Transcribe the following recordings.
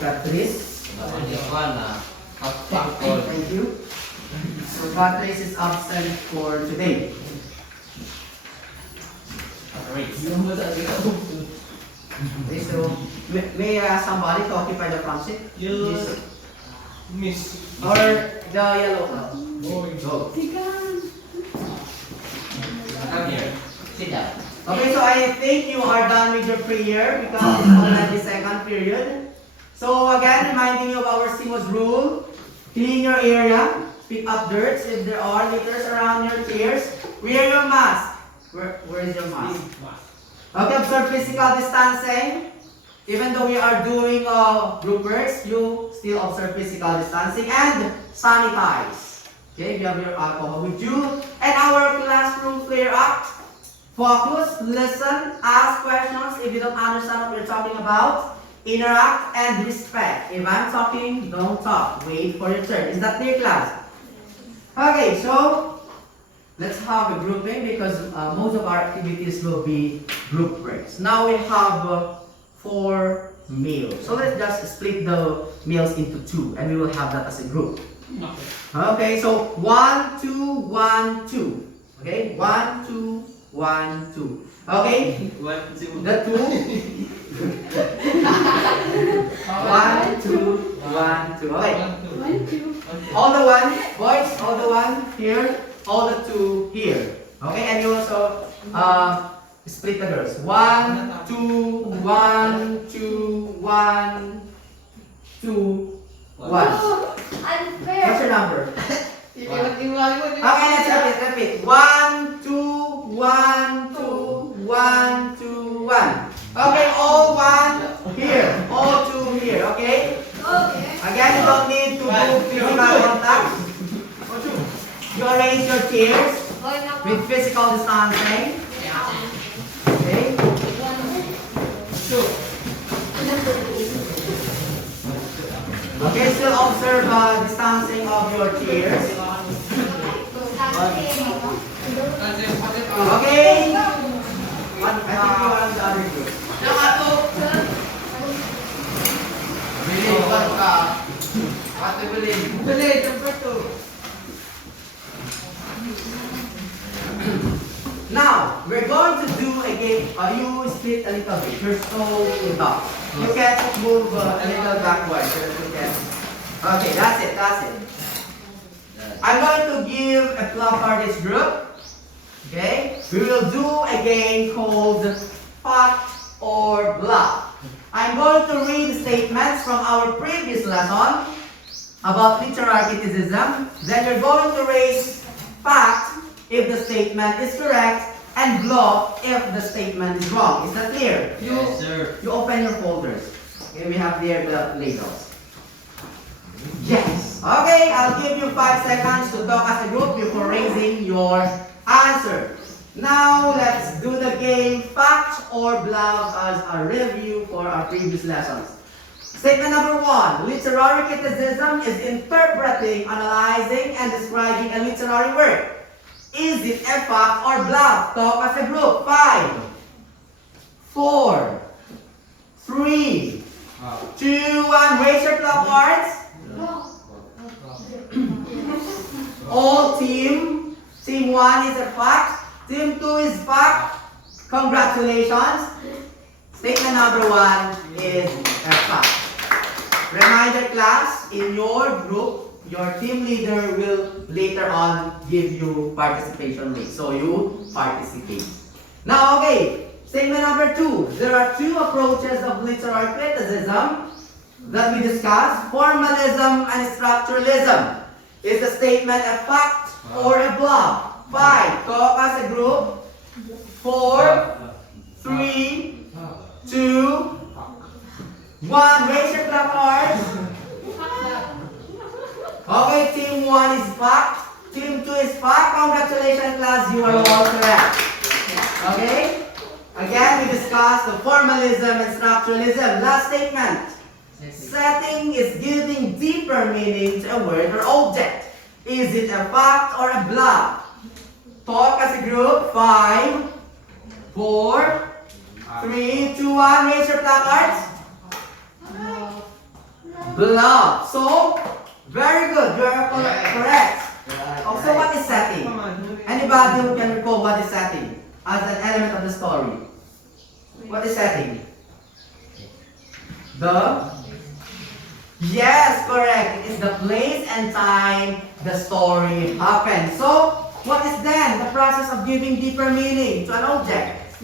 Patrice. Thank you. So Patrice is absent for today. Okay, so may somebody to occupy the front seat? Miss. Or the yellow one? Go. Come here. Sit down. Okay, so I think you are done with your prayer because it's already second period. So again, reminding you of our CMOS rule. Clean your area, pick up dirt if there are litters around your chairs. Wear your mask. Where is your mask? Okay, observe physical distancing. Even though we are doing group works, you still observe physical distancing and sanitize. Okay, you have your alcohol with you. And our classroom flare up. Focus, listen, ask questions if you don't understand what we're talking about. Interact and respect. If I'm talking, don't talk. Wait for your turn. Is that clear, class? Okay, so let's have a grouping because most of our activities will be group works. Now we have 4 meals. So let's just split the meals into 2 and we will have that as a group. Okay, so 1, 2, 1, 2. Okay, 1, 2, 1, 2. Okay, the 2. 1, 2, 1, 2. Okay. All the 1, boys, all the 1 here, all the 2 here. Okay, and you also split the girls. 1, 2, 1, 2, 1, 2, 1. Unfair. What's your number? Okay, let's repeat. 1, 2, 1, 2, 1, 2, 1. Okay, all 1 here, all 2 here, okay? Okay. Again, you don't need to do physical contact. You arrange your chairs with physical distancing. Okay? Okay, still observe distancing of your chairs. Okay? I think you are on the other group. Now, we're going to do a game. You split a little bit. You're so tough. You can move a little backwards. Okay, that's it. I'm going to give a placard this group. Okay? We will do a game called fact or bluff. I'm going to read statements from our previous lesson about literary criticism. Then you're going to raise fact if the statement is correct and bluff if the statement is wrong. Is that clear? Yes, sir. You open your folders. Okay, we have there the labels. Yes. Okay, I'll give you 5 seconds to talk as a group before raising your answer. Now, let's do the game fact or bluff as a review for our previous lessons. Statement number 1. Literary criticism is interpreting, analyzing, and describing a literary work. Is it a fact or bluff? Talk as a group. 5, 4, 3, 2, 1. Raise your placards. All team 1 is a fact, team 2 is fact. Congratulations. Statement number 1 is a fact. Reminder class, in your group, your team leader will later on give you participation link. So you participate. Now, okay, statement number 2. There are 2 approaches of literary criticism that we discussed, formalism and structuralism. Is the statement a fact or a bluff? 5. Talk as a group. 4, 3, 2, 1. Raise your placards. Okay, team 1 is fact. Team 2 is fact. Congratulations, class. You are all correct. Okay? Again, we discussed the formalism and structuralism. Last statement. Setting is giving deeper meaning to a word or object. Is it a fact or a bluff? Talk as a group. 5, 4, 3, 2, 1. Raise your placards. Blob. So, very good. You are Yes. correct. Oh, so what is setting? Anybody who can recall what is setting as an element of the story? What is setting? Yes, correct. It is the place and time the story happened. So, what is then the process of giving deeper meaning to an object?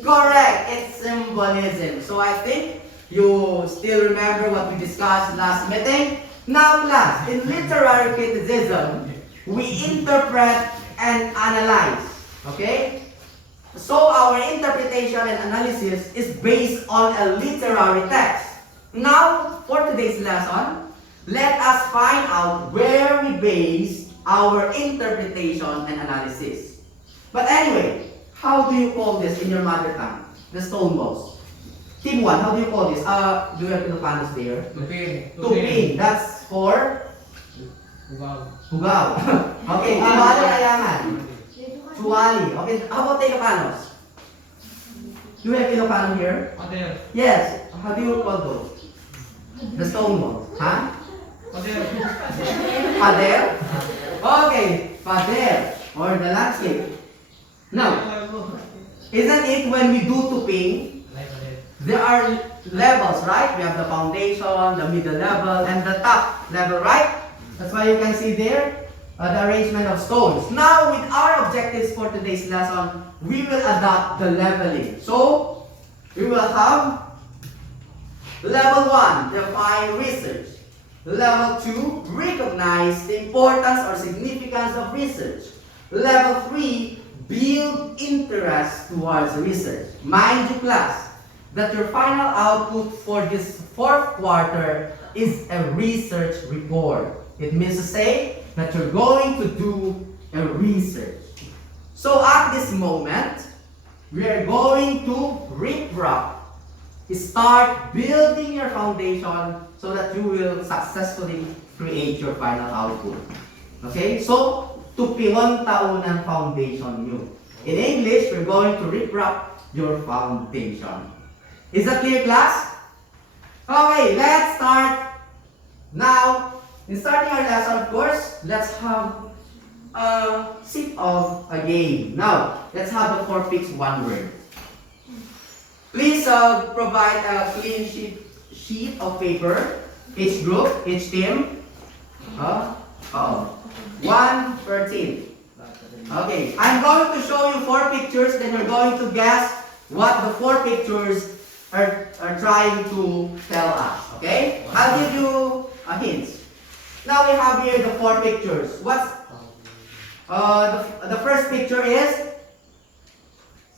Correct. It's symbolism. So, I think you still remember what we discussed last meeting. Now, class, in literary criticism, we interpret and analyze. Okay? So, our interpretation and analysis is based on a literary text. Now, for today's lesson, let us find out where we base our interpretation and analysis. But anyway, how do you call this in your mother tongue? The stone walls. Team 1, how do you call this? Do you have Ilocanos there? Tuping. Tuping. That's for Ifugaos. Hugao. Okay, Tuwali Ayangan. Tuwali. Okay, how about the Ilocanos? Do you have Ilocano here? Pader. Yes. How do you call those? The stone walls. Huh? Pader. Pader? Okay, pader. Or the landscape. Now, isn't it when we do tuping, there are levels, right? We have the foundation, the middle level, and the top level, right? That's why you can see there the arrangement of stones. Now, with our objectives for today's lesson, we will adopt the leveling. So, we will have level 1, define research. Level 2, recognize the importance or significance of research. Level 3, build interest towards research. Mind you, class, that your final output for this 4th quarter is a research report. It means to say that you're going to do a research. So at this moment, we are going to riprap. Start building your foundation so that you will successfully create your final output. Okay? So, tupingon taunang foundation nyo. In English, we're going to riprap your foundation. Is that clear, class? Okay, let's start. Now, in starting our lesson, of course, let's have a sip of a game. Now, let's have the 4 picks 1 word. Please provide a clean sheet of paper, each group, each team. 1 per team. Okay, I'm going to show you 4 pictures, then you're going to guess what the 4 pictures are trying to tell us. Okay? I'll give you a hint. Now we have here the 4 pictures. What's the first picture is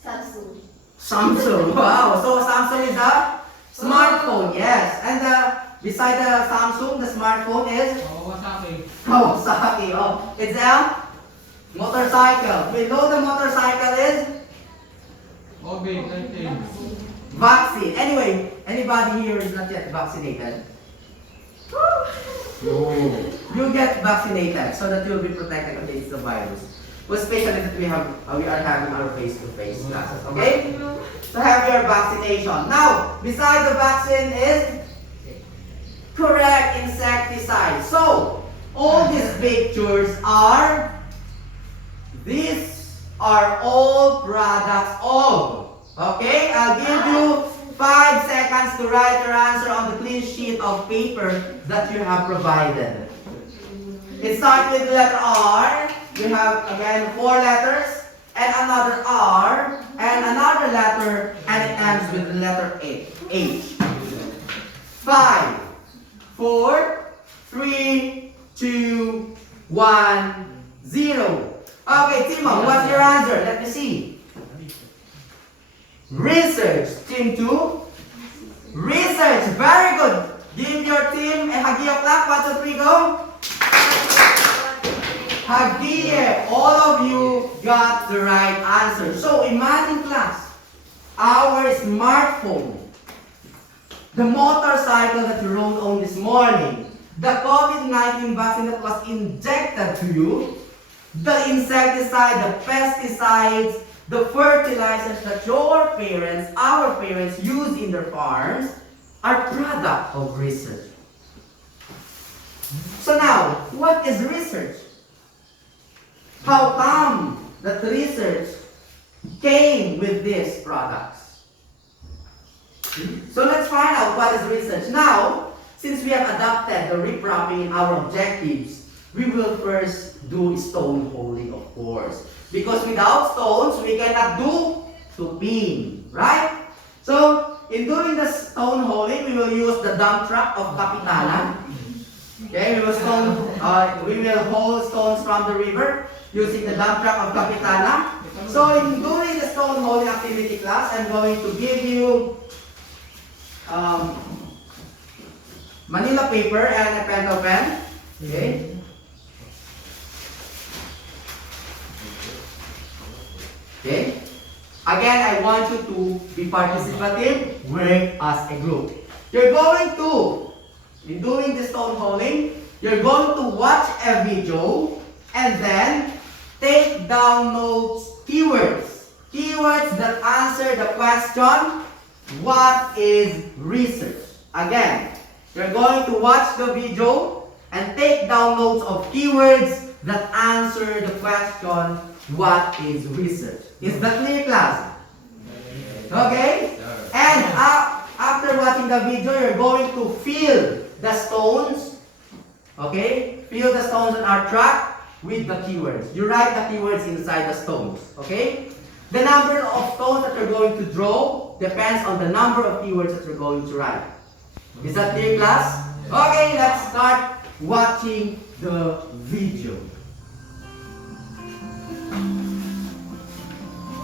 Samsung. Samsung. Wow. So Samsung is a smartphone. Yes. And beside the Samsung, the smartphone is Kawasaki. Kawasaki. Oh, it's a motorcycle. Below the motorcycle is COVID-19. vaccine. Anyway, anybody here is not yet vaccinated? You get vaccinated so that you'll be protected against the virus. Especially that we are having our face-to-face classes. Okay? So have your vaccination. Now, beside the vaccine is correct insecticide. So all these pictures are all products of. Okay? I'll give you 5 seconds to write your answer on the clean sheet of paper that you have provided. It starts with the letter R. We have again 4 letters, and another R, and another letter, and it ends with the letter H. 5, 4, 3, 2, 1, 0. Okay, Timo, what's your answer? Let me see. Research. Team 2. Research. Very good. Give your team a hagio clap. 1, 2, 3, go. Hagie, all of you got the right answer. So imagine, class, our smartphone, the motorcycle that you rode on this morning, the COVID-19 vaccine that was injected to you, the insecticide, the pesticides, the fertilizers that your parents, our parents use in their farms are product of research. So now, what is research? How come that research came with these products? So let's find out what is research. Now, since we have adopted the riprapping in our objectives, we will first do stone holding, of course. Because without stones, we cannot do tuping, right? So, in doing the stone holding, we will use the dump truck of Capitana. Okay, we will hold stones from the river using the dump truck of Capitana. So, in doing the stone holding activity class, I'm going to give you Manila paper and a pencil pen. Okay. Okay. Again, I want you to be participative, work as a group. You're going to, in doing the stone holding, you're going to watch a video and then take down notes, keywords. Keywords that answer the question, what is research? Again, you're going to watch the video and take down notes of keywords that answer the question, what is research? Is that clear, class? Okay? And after watching the video, you're going to fill the stones. Okay? Fill the stones on our track with the keywords. You write the keywords inside the stones. Okay? The number of stones that you're going to draw depends on the number of keywords that you're going to write. Is that clear, class? Okay, let's start watching the video.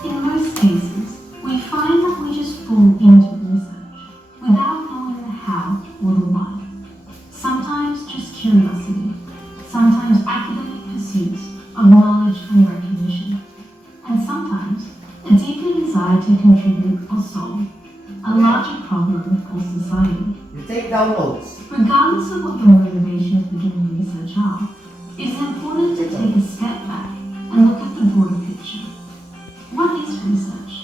In most cases, we find that we just fall into research without knowing the how or the why. Sometimes just curiosity, sometimes academic pursuits of knowledge and recognition, and sometimes a deeper desire to contribute or solve a larger problem for society. You take down notes. Regardless of what your motivations for doing research are, it is important to take a step back and look at the broader picture. What is research?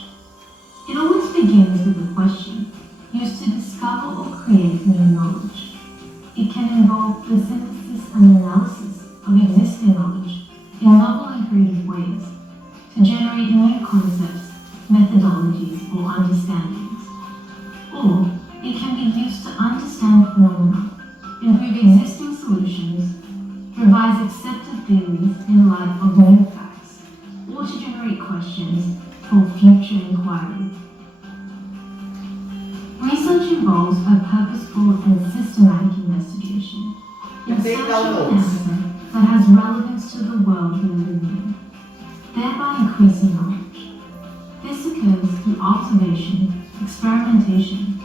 It always begins with a question used to discover or create new knowledge. It can involve the synthesis and analysis of existing knowledge in novel and creative ways to generate new concepts, methodologies, or understandings. Or it can be used to understand phenomena, improve existing solutions, revise accepted theories in light of new facts, or to generate questions for future inquiry. Research involves a purposeful and systematic investigation in search of an answer that has relevance to the world we live in, thereby increasing knowledge. This occurs through observation, experimentation,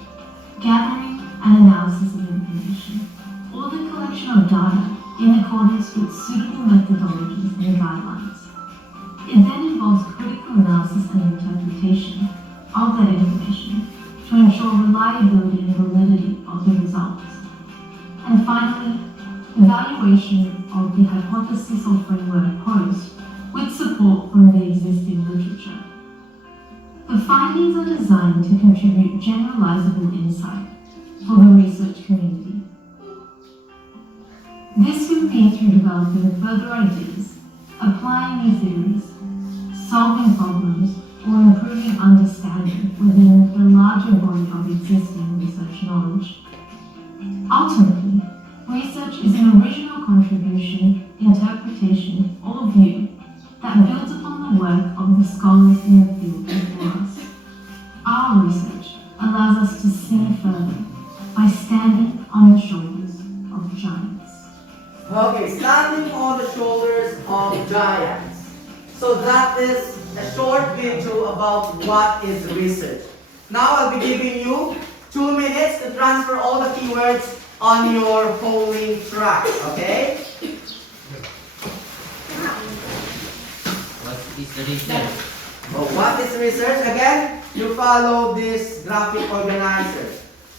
gathering and analysis of information, or the collection of data in accordance with suitable methodologies and guidelines. It then involves critical analysis and interpretation of that information to ensure reliability and validity of the results. And finally, evaluation of the hypothesis or framework posed with support from the existing literature. The findings are designed to contribute generalizable insight for the research community. This can be through developing further ideas, applying new theories, solving problems, or improving understanding within the larger body of existing research knowledge. Ultimately, research is an original contribution, interpretation, or view that builds upon the work of the scholars in the field before us. Our research allows us to see further by standing on the shoulders of giants. Okay, standing on the shoulders of giants. So that is a short video about what is research. Now I'll be giving you 2 minutes to transfer all the keywords on your polling track, okay? What is the research? Oh, what is research? Again, you follow this graphic organizer.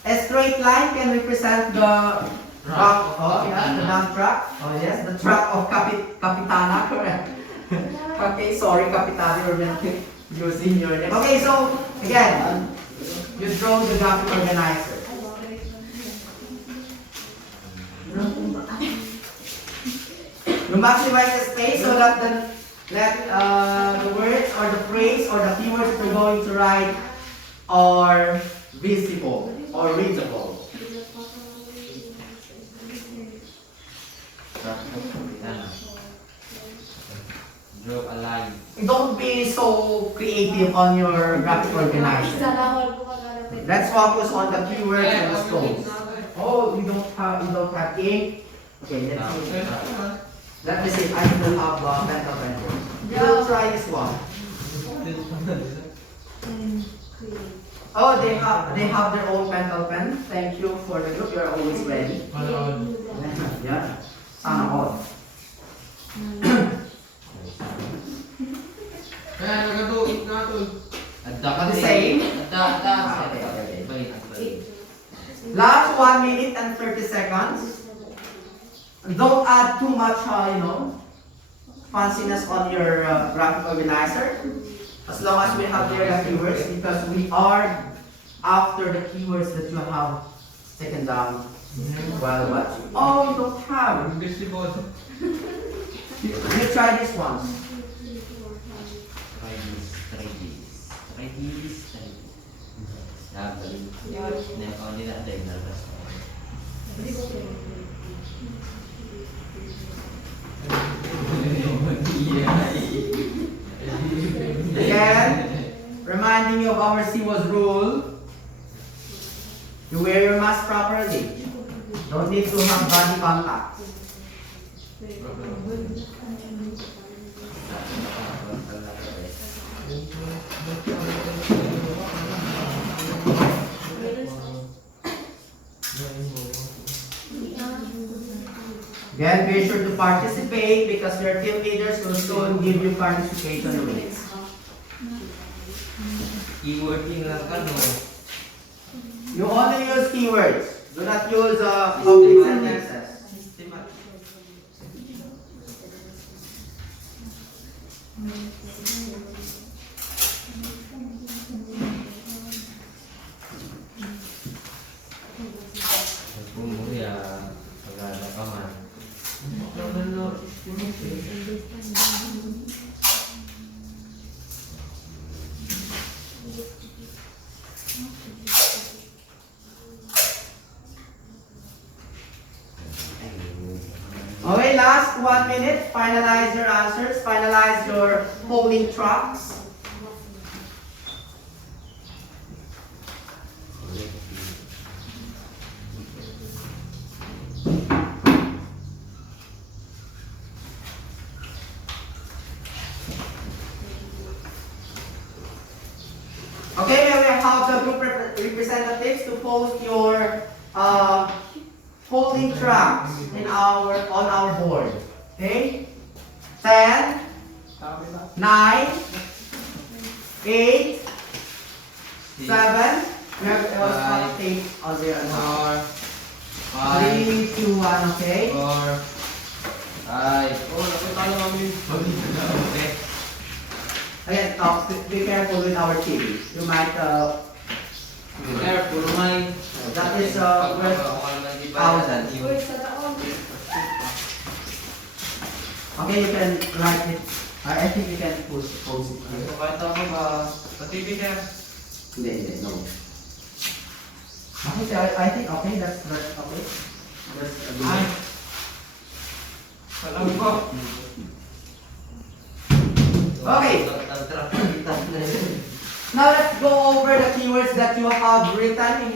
A straight line can represent the truck. Oh, yeah, the dump truck. Oh, yes, the truck of Capitana, correct. Okay, sorry, Capitana, we're meant to using your name. Okay, so, again, you draw the graphic organizer. You maximize the space so that the words or the phrase or the keywords that you're going to write are visible or readable. Draw a line. Don't be so creative on your graphic organizer. Let's focus on the keywords and the scopes. Oh, you don't have ink. Okay, let's see. Let me see. I still have pen and pencil. We'll try this one. Oh, they have their own pencil pen. Thank you for the group. You're always ready. Yeah. Sana all. Kaya nagatuit na ito. The same. Okay. Last 1 minute and 30 seconds. Don't add too much, fanciness on your graphic organizer. As long as we have there the keywords, because we are after the keywords that you have taken down while watching. Oh, you don't have. You try this one. Try this. Again, reminding you of our CWAS rule. You wear your mask properly. Don't need to have body contact. Again, be sure to participate because your team leaders will soon give you participation rates. Keywording lang ka, no? You only use keywords. Do not use complete sentences. Pumuya, pag-ada ka man. Okay, last 1 minute. Finalize your answers. Finalize your polling tracks. Okay, may we have the group representatives to post your polling tracks on our board. Okay? 10, 9, 8, 7. We have also tape on there. 3, 2, 1. Okay? 4, 5. Oh, nakita na kami. Okay. Again, be careful with our TV. You might Careful, may. that is worth 1,000. Okay, you can write it. I think you can post it here. So, kahit ako ba, sa TV ka? Hindi, no. Okay, I think okay, that's okay. That's a good Ay. one. Alam ko. Okay. Now let's go over the keywords that you have written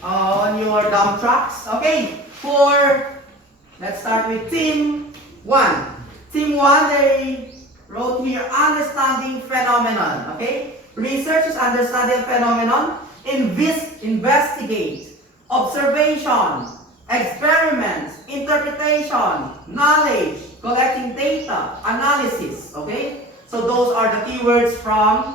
on your dump tracks. Okay, let's start with team 1. Team 1, they wrote here understanding phenomenon. Okay, research is understanding phenomenon. Investigate, observation, experiment, interpretation, knowledge, collecting data, analysis. Okay, so those are the keywords from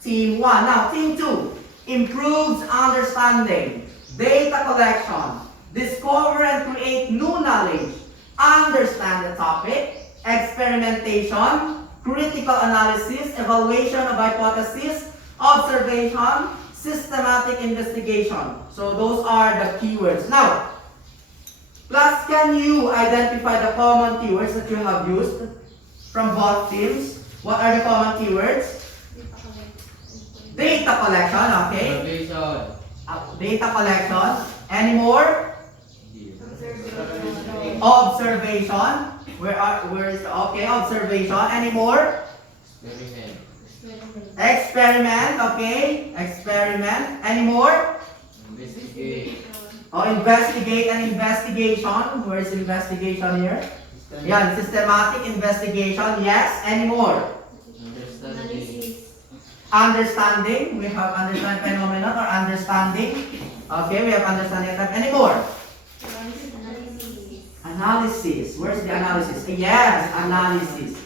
Team 1. Now, Team 2, improves understanding, data collection, discover and create new knowledge, understand the topic, experimentation, critical analysis, evaluation of hypothesis, observation, systematic investigation. So those are the keywords. Now, plus can you identify the common keywords that you have used from both teams? What are the common keywords? Data collection, okay. Observation. Data collection. Any more? Observation. Where is okay? Observation. Any more? Experiment. Experiment. Okay. Experiment. Any more? Investigate. Oh, investigate and investigation. Where is investigation here? Yeah, systematic investigation. Yes. Any more? Understanding. Understanding. We have understand phenomenon or understanding. Okay, we have understanding. Any more? Analysis. Where's the analysis? Yes, analysis.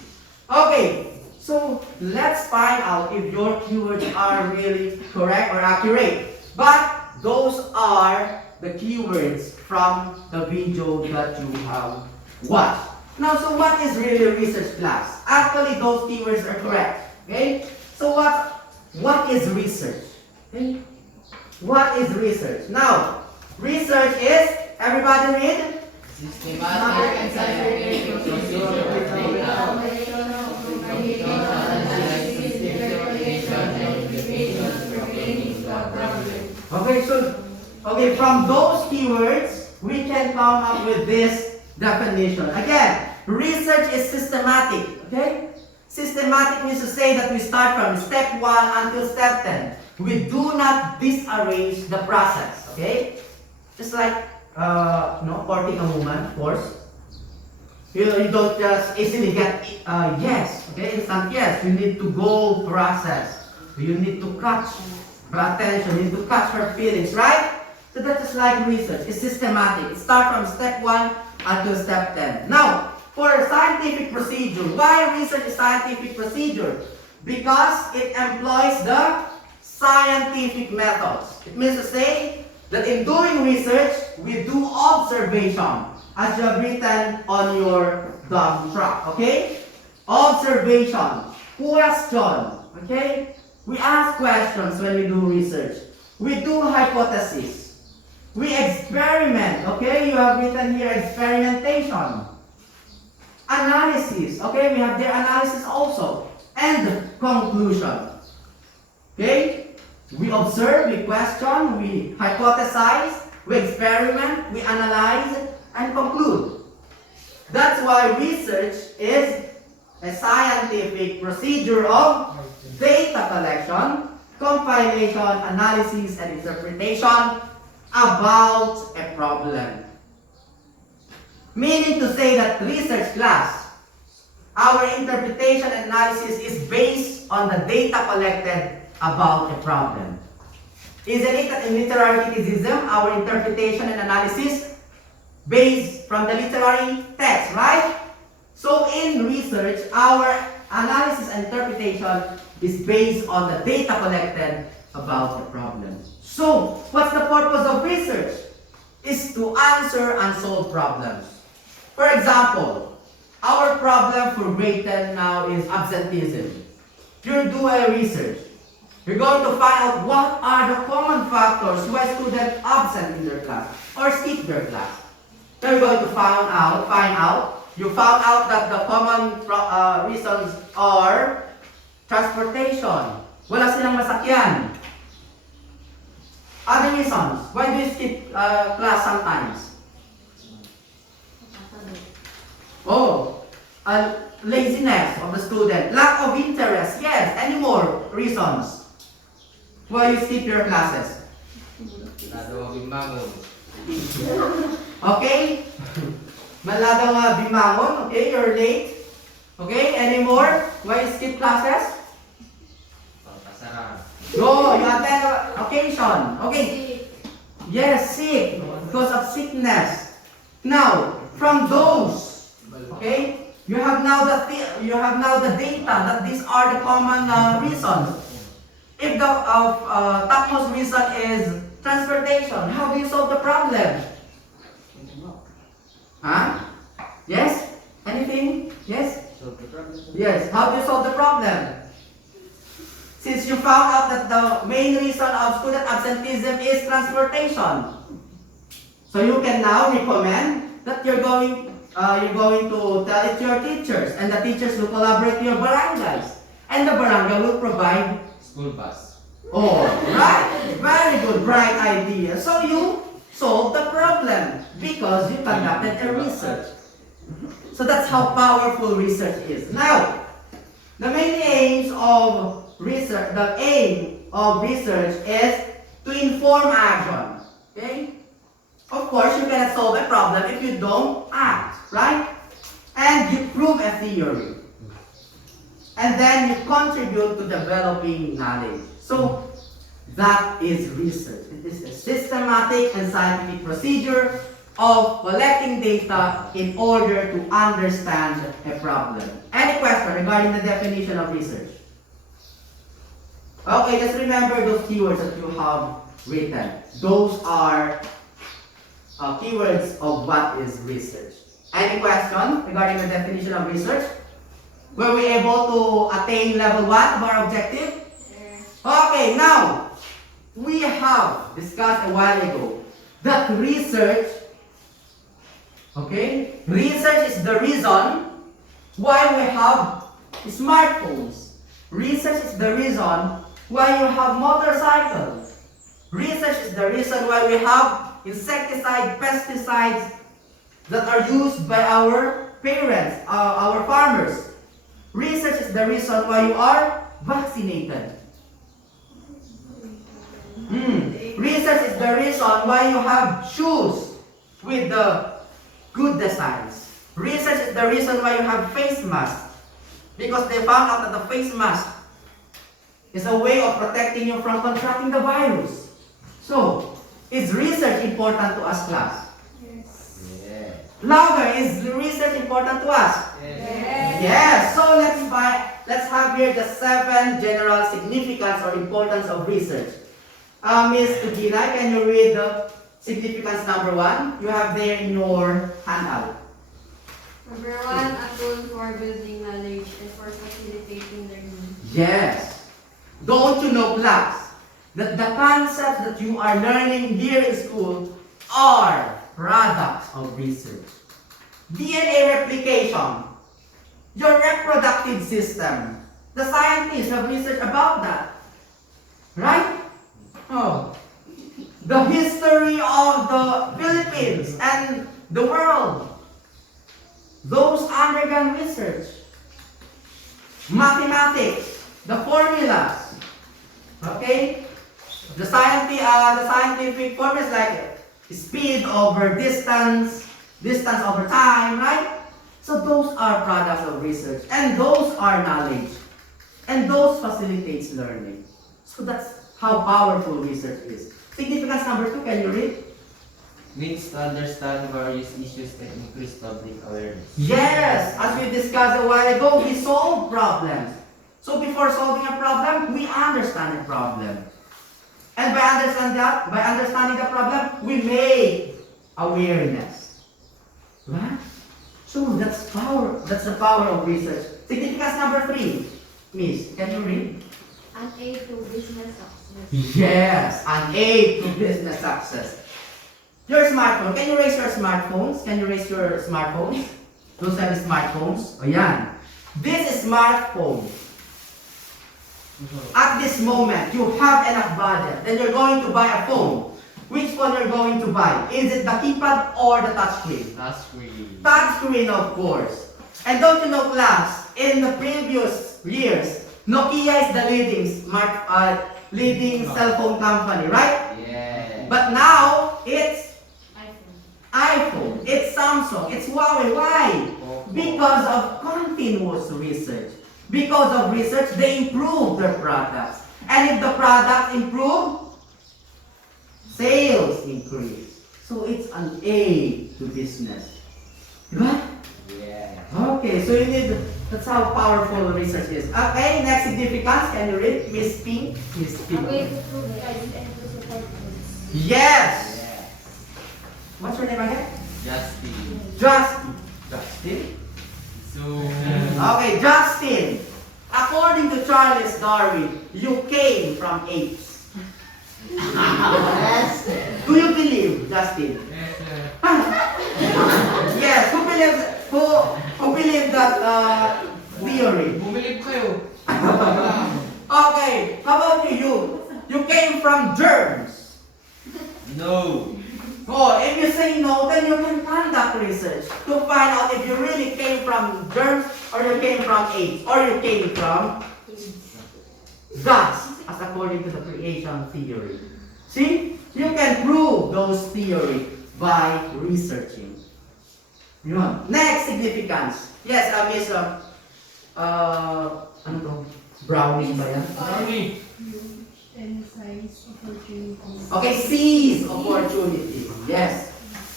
Okay, so let's find out if your keywords are really correct or accurate. But those are the keywords from the video that you have watched. Now, so what is really research class? Actually, those keywords are correct. Okay? So what is research? Okay? What is research? Now, research is, everybody read? Systematic and scientific procedure of data. Okay, from those keywords, we can come up with this definition. Again, research is systematic, okay? Systematic means to say that we start from step 1 until step 10. We do not disarrange the process, okay? Just like, courting a woman, of course. You don't just easily get yes, okay? Instant yes. You need to go process. You need to catch her attention. You need to catch her feelings, right? So that is like research. It's systematic. It starts from step 1 until step 10. Now, for scientific procedure, why research is scientific procedure? Because it employs the scientific methods. It means to say that in doing research, we do observation, as you have written on your dump truck, okay? Observation, question, okay? We ask questions when we do research. We do hypothesis. We experiment, okay? You have written here experimentation. Analysis, okay? We have their analysis also. And conclusion, okay? We observe, we question, we hypothesize, we experiment, we analyze, and conclude. That's why research is a scientific procedure of data collection, compilation, analysis, and interpretation about a problem. Meaning to say that research class, our interpretation and analysis is based on the data collected about a problem. Isn't it that in literary criticism, our interpretation and analysis based from the literary text, right? So in research, our analysis and interpretation is based on the data collected about the problem. So, what's the purpose of research? Is to answer unsolved problems. For example, our problem for grade 10 now is absenteeism. You do a research. You're going to find out what are the common factors why students absent in their class or skip their class. Then you're going to find out. You found out that the common reasons are transportation. Wala silang masakyan. Other reasons. Why do you skip class sometimes? Oh, laziness of the student. Lack of interest. Yes. Any more reasons why you skip your classes? Lado bimangon. Okay? Maladang bimangon. Okay, you're late. Okay, any more? Why you skip classes? Pagpasaran. No, you attend occasion. Okay. Yes, sick. Because of sickness. Now, from those, okay, you have now the data that these are the common reasons. If the topmost reason is transportation, how do you solve the problem? Huh? Yes? Anything? Yes? Yes. How do you solve the problem? Since you found out that the main reason of student absenteeism is transportation. So you can now recommend that you're going to tell it to your teachers, and the teachers will collaborate with your barangays, and the barangay will provide. School bus. Oh, right? Very good, bright idea. So you solved the problem because you conducted a research. So that's how powerful research is. Now, the main aims of research, the aim of research is to inform action. Okay? Of course, you cannot solve a problem if you don't act, right? And you prove a theory. And then you contribute to developing knowledge. So, that is research. It is a systematic and scientific procedure of collecting data in order to understand a problem. Any question regarding the definition of research? Okay, just remember those keywords that you have written. Those are keywords of what is research. Any question regarding the definition of research? Were we able to attain level 1 of our objective? Okay, now, we have discussed a while ago that research is the reason why we have smartphones. Research is the reason why you have motorcycles. Research is the reason why we have insecticide, pesticides that are used by our parents, our farmers. Research is the reason why you are vaccinated. Research is the reason why you have shoes with the good designs. Research is the reason why you have face masks, because they found out that the face mask is a way of protecting you from contracting the virus. So, is research important to us, class? Yeah. Louder, is research important to us? Yes. So let's have here the 7 general significance or importance of research. Ms. Tugina, can you read the significance number 1? You have there in your handout. Number 1, a tool for building knowledge and for facilitating learning. Yes. Don't you know, class, that the concepts that you are learning here in school are products of research. DNA replication, your reproductive system. The scientists have researched about that. Right? Oh. The history of the Philippines and the world. Those undergone research. Mathematics, the formulas. Okay? The scientific formulas like speed over distance, distance over time, right? So those are products of research, and those are knowledge, and those facilitates learning. So that's how powerful research is. Significance number 2, can you read? Means to understand various issues and increase public awareness. Yes, as we discussed a while ago, we solve problems. So before solving a problem, we understand the problem. And by understanding the problem, we make awareness. Right? So that's power. That's the power of research. Significance number 3. Miss, can you read? An aid to business success. Yes, an aid to business success. Your smartphone. Can you raise your smartphones? Can you raise your smartphones? Those have smartphones. Oh, yan. This smartphone. At this moment, you have enough budget. Then you're going to buy a phone. Which phone you're going to buy? Is it the keypad or the touchscreen? Touchscreen. Touchscreen, of course. And don't you know, class, in the previous years, Nokia is the leading cell phone company, right? Yeah. But now, it's iPhone. iPhone, it's Samsung, it's Huawei. Why? Because of continuous research. Because of research, they improve their products. And if the products improve, sales increase. So it's an aid to business. Right? Yeah. Okay, so you need, that's how powerful research is. Okay, next significance, can you read? Miss Pink? Miss A Pink. way to prove guidance and to support goods. Yes! Yeah. What's your name again? Justin. Justin. Justin? So. Okay, Justin. According to Charles Darwin, you came from apes. Yes. Do you believe, Justin? Yes, sir. who believe that theory? Bumilib kayo. Okay, how about you? You came from germs. No. Oh, if you say no, then you can conduct research to find out if you really came from germs, or you came from AIDS, or you came from dust, as according to the creation theory. See, you can prove those theory by researching. Yun. Next significance. Yes, Miss, ano to? Brownies ba yan? Brownie. And size opportunities. Okay, seize opportunity. Yes.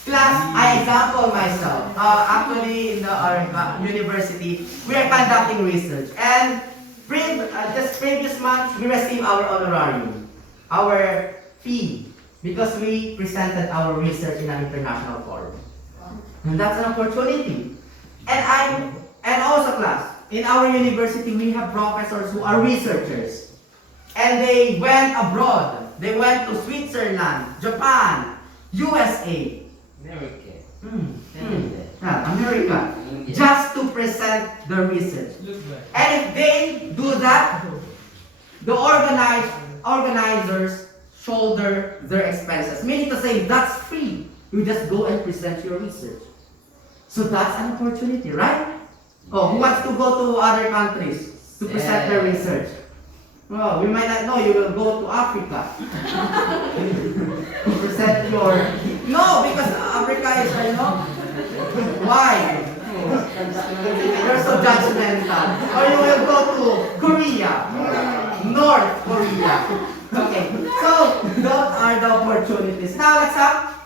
Class, I example myself. Actually, in the university, we are conducting research. And just previous month, we received our honorarium, our fee, because we presented our research in an international forum. And that's an opportunity. And also class, in our university, we have professors who are researchers. And they went abroad. They went to Switzerland, Japan, USA, America. America, just to present their research. And if they do that, the organizers shoulder their expenses. Meaning to say, that's free. You just go and present your research. So that's an opportunity, right? Oh, who wants to go to other countries to present their research? Well, we might not know, you will go to Africa. To present your... No, because Africa is, why? You're so judgmental. Or you will go to Korea, North Korea. Okay, so those are the opportunities. Now let's have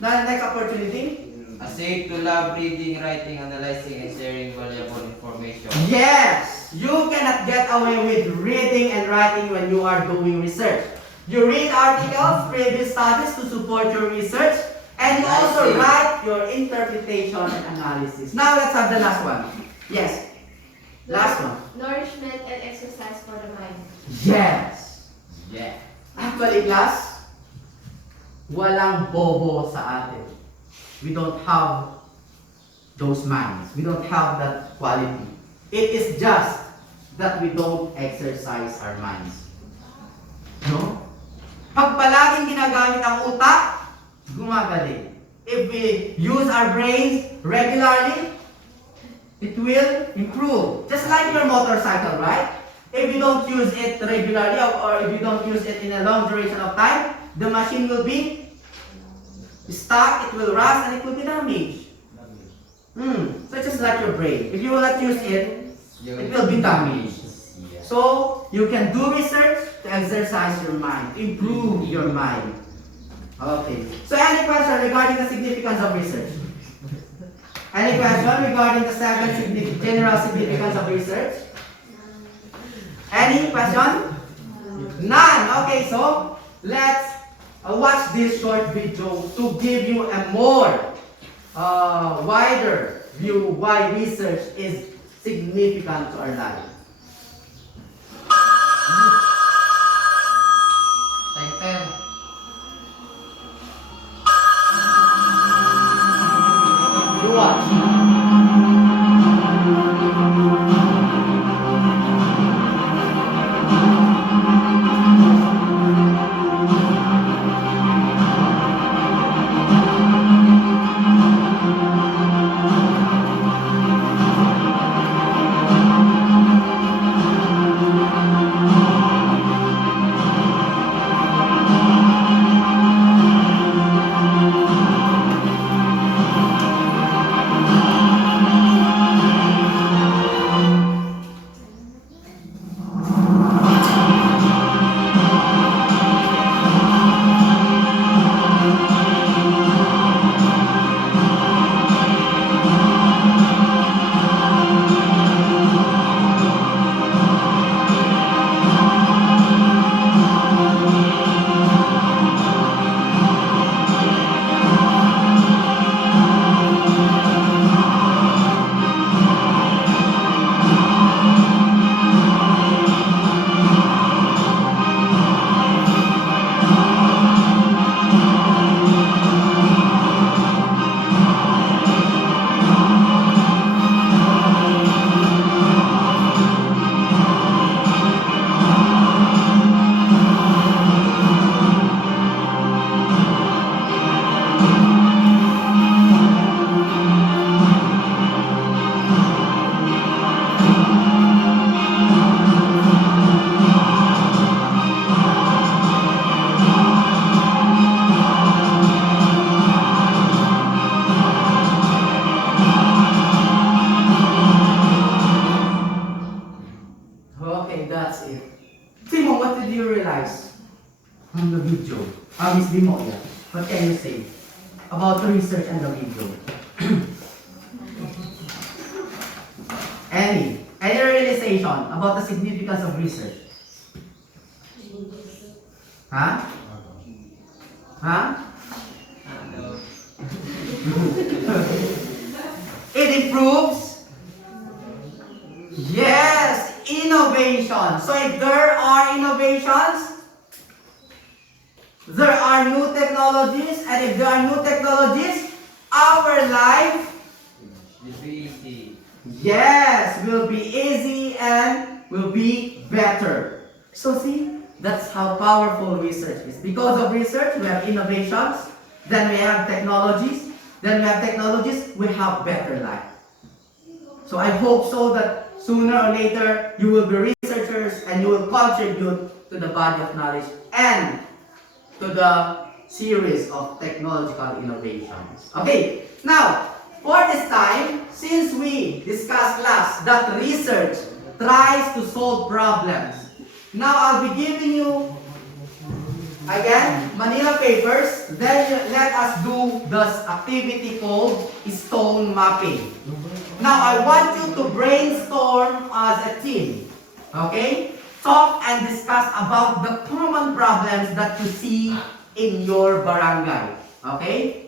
the next opportunity. A safe to love reading, writing, analyzing, and sharing valuable information. Yes! You cannot get away with reading and writing when you are doing research. You read articles, previous studies to support your research, and you also write your interpretation and analysis. Now let's have the last one. Yes. Last one. Nourishment and exercise for the mind. Yes. Yeah. Actually, class, walang bobo sa atin. We don't have those minds. We don't have that quality. It is just that we don't exercise our minds. No? Pag palaging ginagamit ang utak, gumagaling. If we use our brains regularly, it will improve. Just like your motorcycle, right? If you don't use it regularly, or if you don't use it in a long duration of time, the machine will be stuck, it will rust, and it will be damaged. So it's just like your brain. If you will not use it, it will be damaged. So you can do research to exercise your mind, improve your mind. Okay. So any question regarding the significance of research? Any question regarding the general significance of research? Any question? None. Okay, so let's watch this short video to give you a more wider view why research is significant to our life. You watch. on the video. Miss Bimo, yeah. What can you say about the research and the video? Any realization about the significance of research? Huh? Huh? It improves. Yes, innovation. So if there are innovations, there are new technologies, and if there are new technologies, our life, It's easy. yes, will be easy and will be better. So see, that's how powerful research is. Because of research, we have innovations, then we have technologies, we have better life. So I hope so that sooner or later, you will be researchers and you will contribute to the body of knowledge and to the series of technological innovations. Okay, now, for this time, since we discussed last that research tries to solve problems, now I'll be giving you, again, Manila papers, then let us do this activity called stone mapping. Now, I want you to brainstorm as a team, okay? Talk and discuss about the common problems that you see in your barangay, okay?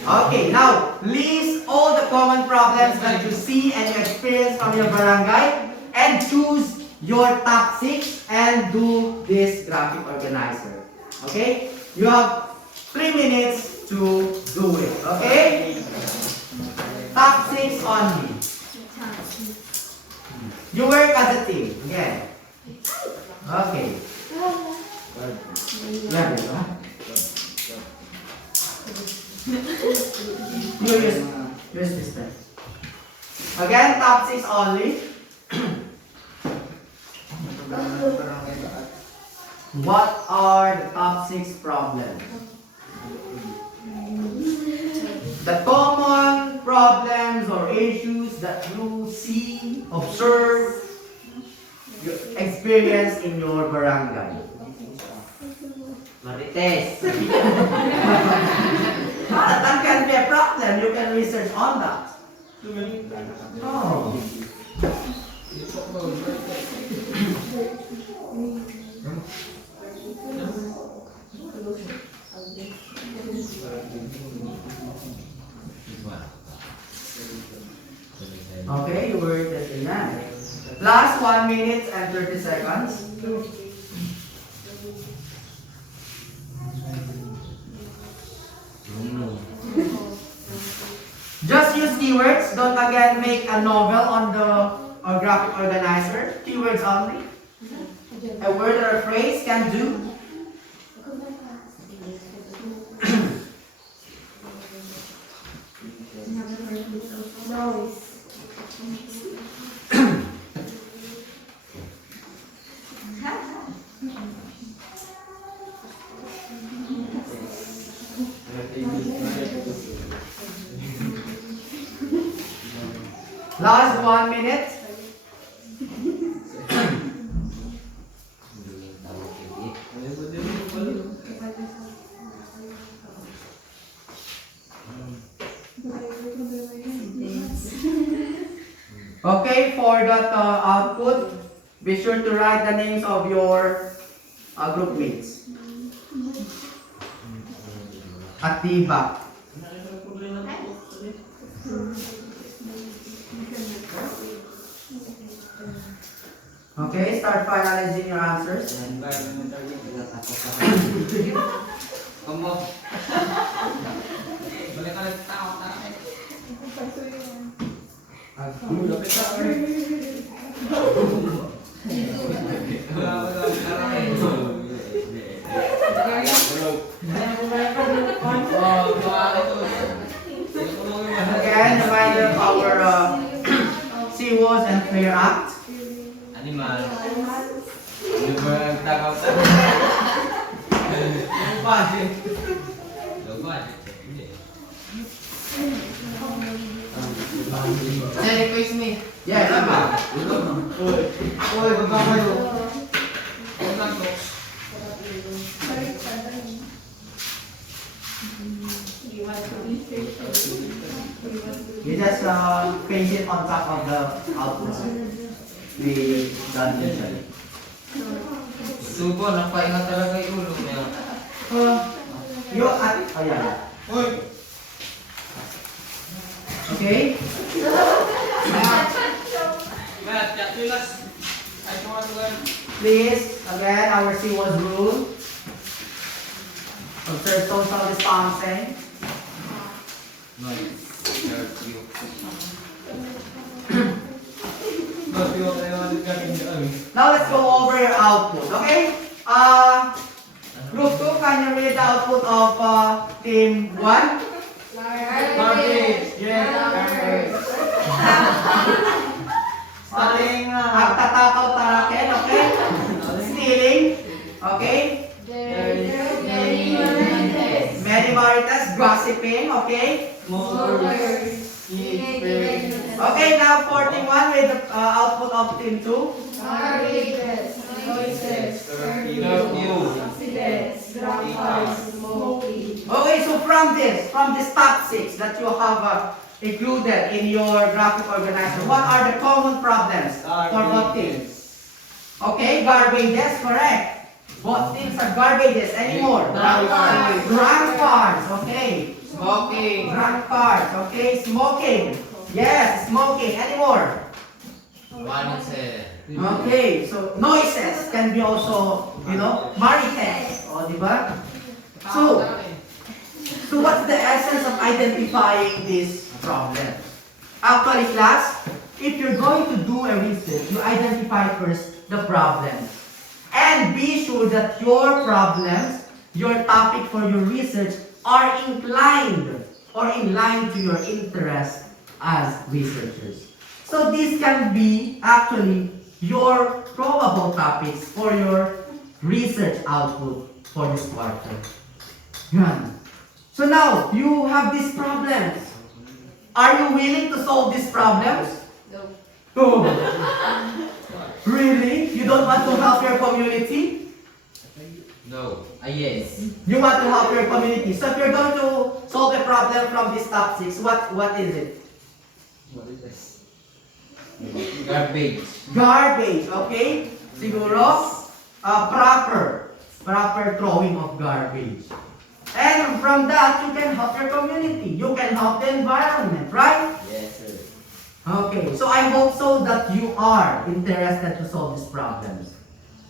Okay, now, list all the common problems that you see and you experience from your barangay and choose your top 6 and do this graphic organizer. Okay? You have 3 minutes to do it. Okay? Top 6 only. You work as a team. Again. Okay. Yeah, you go. Use this pen. Again, top 6 only. What are the top 6 problems? The common problems or issues that you see, observe, you experience in your barangay. Marites. That can be a problem. You can research on that. Oh. Okay, you were testing that. Last 1 minute and 30 seconds. Just use keywords. Don't again make a novel on the graphic organizer. Keywords only. A word or a phrase can do. Last 1 minute. Okay, for that output, be sure to write the names of your group mates at the back. Okay, start finalizing your answers. Kamu. Balik ka lang tao. Again, reminder of our CWOS and Clear Act. Animal. Liver ang takaw sa. Any quiz me? Yes, I'm back. Uy, You just paste it on top of the output. We done usually. Subo, napaingat talaga yung ulo niya. You at ayan. Okay? Please, again, our C was rule. Observe social distancing. Noise. Curfew. Now let's go over your output, okay? Group 2, can you read the output of team 1? Garbage. Starting agtatakaw taraken, okay? Stealing, okay? Many maritas, gossiping, okay? Okay, now 41 with the output of team 2. Okay, so from this top 6 that you have included in your graphic organizer, what are the common problems for both teams? Okay, garbages, correct. Both teams are garbages. Any more? Drunkards, okay. Smoking. Drunkards, okay. Smoking. Yes, smoking. Any more? Vanity. Okay, so noises can be also, marites. O, di ba? So what's the essence of identifying this problem? Actually, class, if you're going to do a research, you identify first the problems. And be sure that your problems, your topic for your research are inclined or in line to your interest as researchers. So this can be actually your probable topics for your research output for this quarter. Yan. So now, you have these problems. Are you willing to solve these problems? No. Oh. Really? You don't want to help your community? No. Yes. You want to help your community. So if you're going to solve a problem from this top 6, what is it? Garbage. Garbage, okay? Siguro, proper throwing of garbage. And from that, you can help your community. You can help the environment, right? Yes, sir. Okay, so I hope so that you are interested to solve these problems.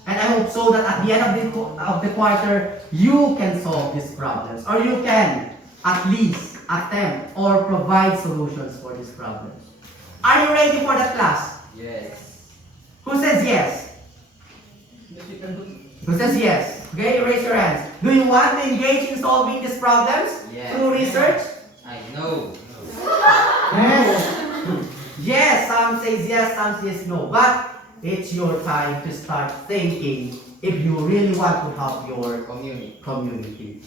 And I hope so that at the end of the quarter, you can solve these problems. Or you can at least attempt or provide solutions for these problems. Are you ready for that class? Yes. Who says yes? Who says yes? Okay, raise your hands. Do you want to engage in solving these problems Yes. through research? I know. Yes, some says yes, some says no. But it's your time to start thinking if you really want to help your community.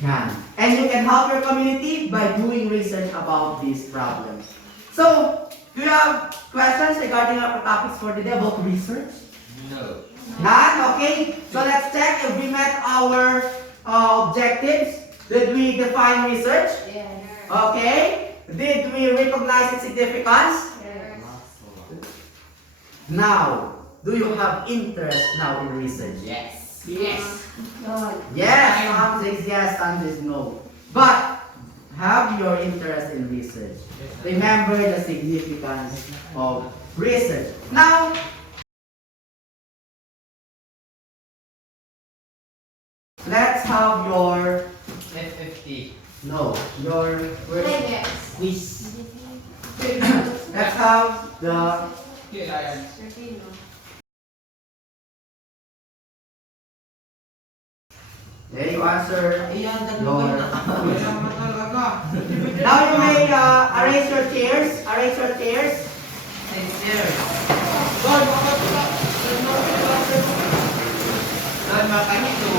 Yan. And you can help your community by doing research about these problems. So, do you have questions regarding our topics for today about research? No. None? Okay. So let's check if we met our objectives. Did we define research? Yes. Okay. Did we recognize its significance? Yes. Now, do you have interest now in research? Yes. Yes. Yes, some says yes, some says no. But have your interest in research. Remember the significance of research. Now, let's have your FFT. your quiz. Let's have the okay, you answer your now you may arrange your chairs. Arrange your chairs. Doon makakito.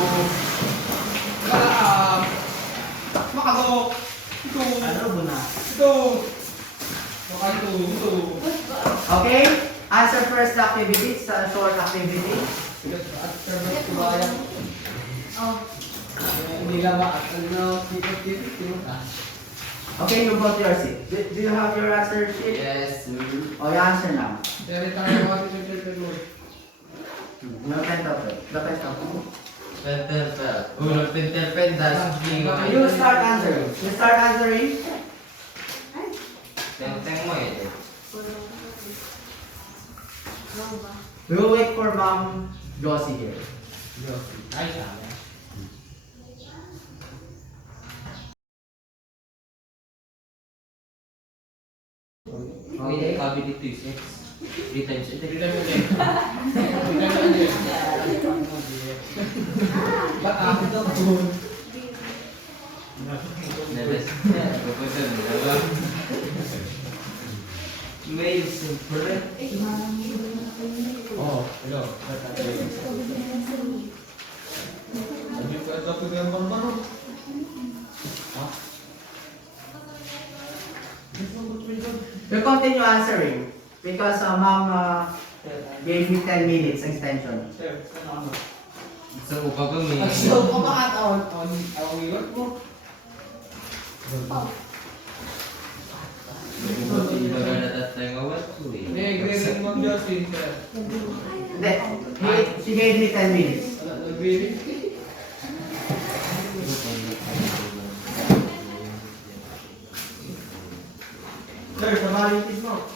Okay? Answer first the activity. It's a short activity. Oh. Okay, you go to your seat. Do you have your answer sheet? Yes, sir. Oh, you answer now. Territory what is interpret? No pentel. The pentel. Pentel. Uno, pentel, dash, bingo. You start answering. You start answering. Teng mo eh. We will wait for Ma'am Josie here. Ay, sabi. Okay, copy dito is X. 3 times it. Hindi naman yan. Hindi naman yan. Ba't ako ito po? Neles. Pupunta na dalawa. May super. Oo, hello. Hindi ko ito po yung barbaro. Ha? You continue answering because Ma'am gave me 10 minutes extension. Sir, ano? So, upag may... Pag-slow ko ba at on iwan mo? Baga natatay nga what ko eh. Hindi, grade mo Jocelyn, sir. Hindi. She gave me 10 minutes. Nag-grade? Sir, sa valitis mo.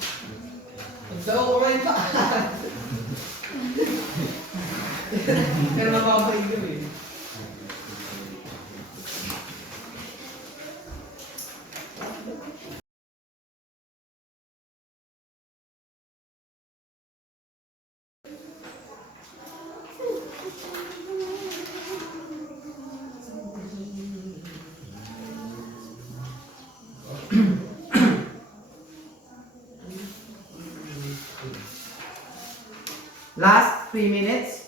Nagsawa ko rin pa. Pero mababay ko eh. Last 3 minutes.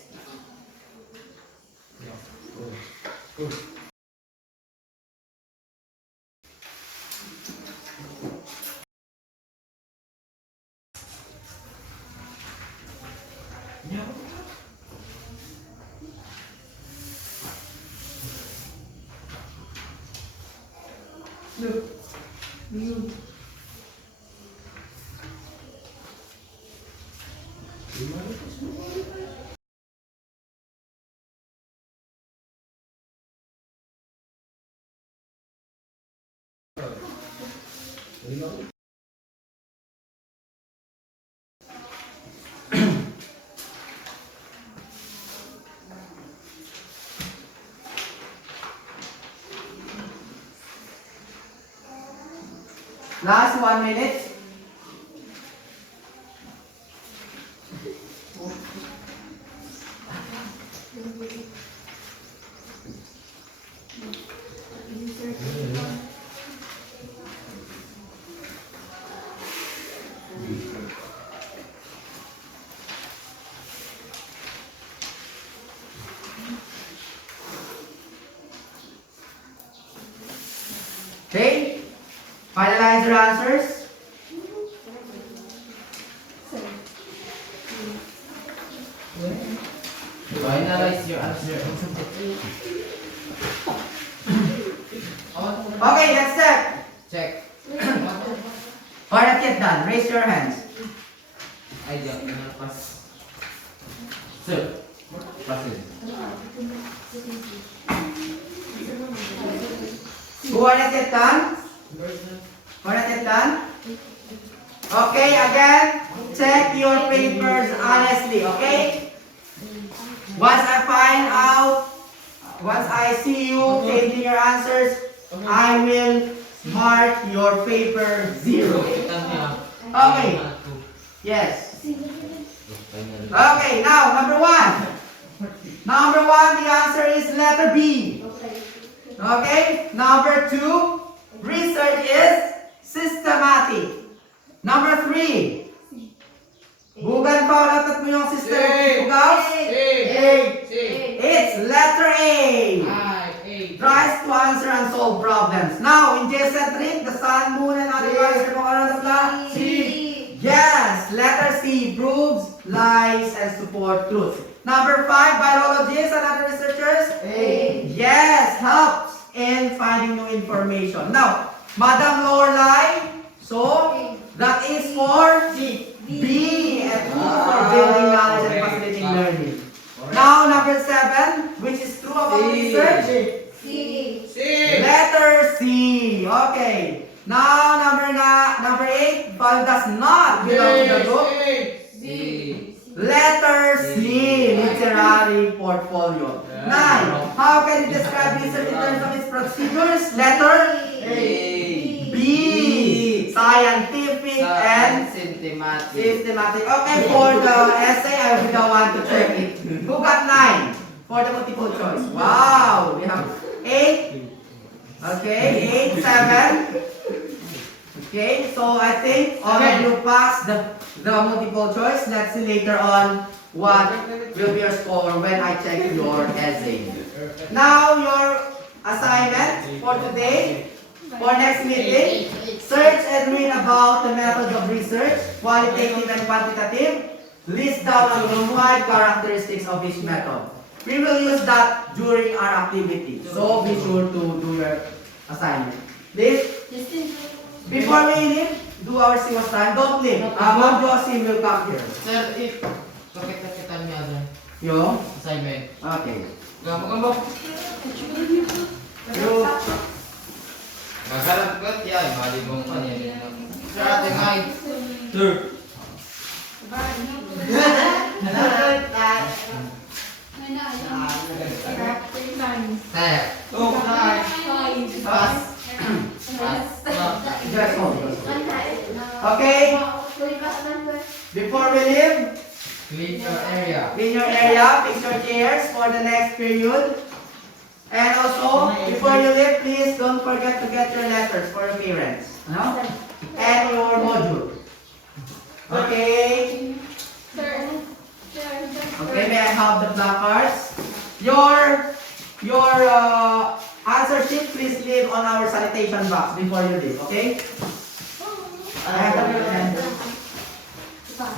Last 1 minute. Okay, finalize your answers. Finalize your answer. Okay, next step. Check. Or not yet done. Raise your hands. Ay, di ako nalapas. Sir, pass it. Who are not yet done? Who are not yet done? Okay, again, check your papers honestly, okay? Once I find out, once I see you changing your answers, I will mark your paper 0. Okay. Yes. Okay, now number 1. Number 1, the answer is letter B. Okay, number 2, research is systematic. Number 3, bugan pa ulit mo yung system of Ifugaos. It's letter A. Tries to answer and solve problems. Now, in geocentric, the sun, moon, and other answer mo karon na C. Yes, letter C proves lies and support truth. Number 5, biologists and other researchers. A. Yes, helps in finding new information. Now, Madam lower line. So, that is for B. And 2 for building knowledge and facilitating learning. Now, number 7, which is true about research. Letter C. Okay. Now, number 8, but does not belong to the group. Letter C, literary portfolio. 9, how can you describe research in terms of its procedures? Letter B, scientific and systematic. Okay, for the essay, I will be the one to check it. Who got 9 for the multiple choice? Wow, we have 8. Okay, 8, 7. Okay, so I think all of you passed the multiple choice. Let's see later on what will be your score when I check your essay. Now your assignment for today, for next meeting, search and read about the methods of research, qualitative and quantitative. List down on your 5 characteristics of each method. We will use that during our activity, so be sure to do your assignment. Please. Before we leave, do our CMOS time. Don't leave. Ma'am Josie will come here. Sir, if pakita niya dyan. Yo? Assignment. Okay. Gamo. Yo. Magharap ko yan. Malibong pa niya. Sir, ating ay. Sir. Okay. Before we leave, Clean your area. clean your area, fix your chairs for the next period. And also, before you leave, please don't forget to get your letters for your parents. No? And your module. Okay. Okay, may I have the placards? Your answer sheet, please leave on our sanitation box before you leave, okay?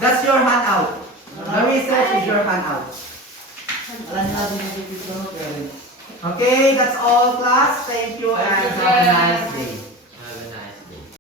That's your handout. The research is your handout. Okay, that's all class. Thank you and have a nice day.